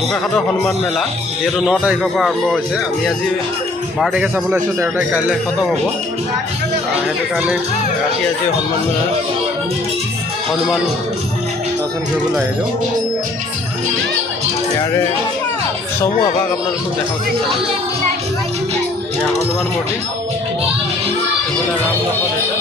বোকাখাটৰ হনুমান মেলা যিহেতু 9 তাৰিখৰ পৰা আৰম্ভ হৈছে। আমি আজি 12 তাৰিখে চাবলৈ আহিছোঁ, 13 তাৰিখ কাইলৈ খতম হ'ব। সেইটো কাৰণে ৰাতি আজি হনুমান মেলা হনুমান দৰ্শন কৰিবলৈ আহিলোঁ। ইয়াৰে চমু আভাস আপোনালোকক দেখাব চেষ্টা কৰিছোঁ। এয়া হনুমান মূৰ্তি, এইফালে ৰাম লক্ষ্মণ এটা।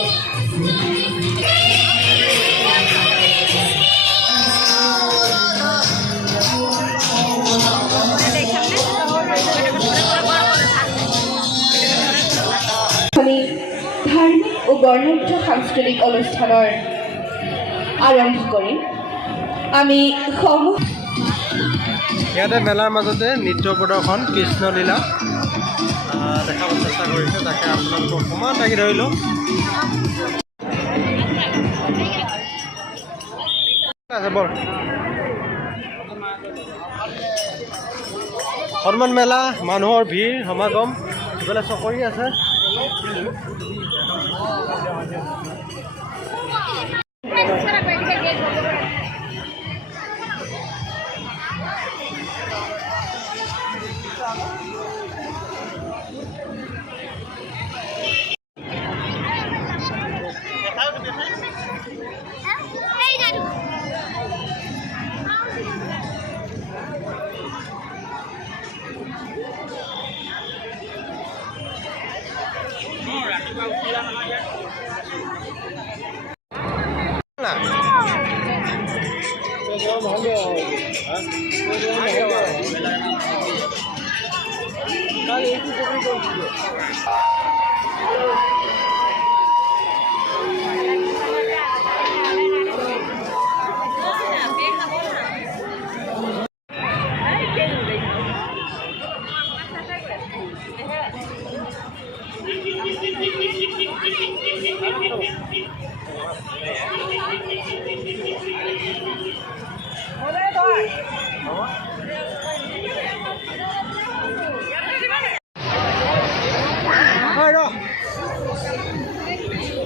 ধাৰ্মিক ও বৰ্ণাঢ্য সাংস্কৃতিক অনুষ্ঠানেৰ আৰম্ভ কৰি। আমি ইয়াতে মেলাৰ মাজতে নৃত্য প্ৰদৰ্শন কৃষ্ণলীলা দেখাব চেষ্টা কৰিছে, তাকে আপোনালোকক অকণমান লাগি ধৰিলোঁ। বৰ হনুমান মেলা, মানুহৰ ভিৰ সমাগম, ইফালে চকৰি আছে।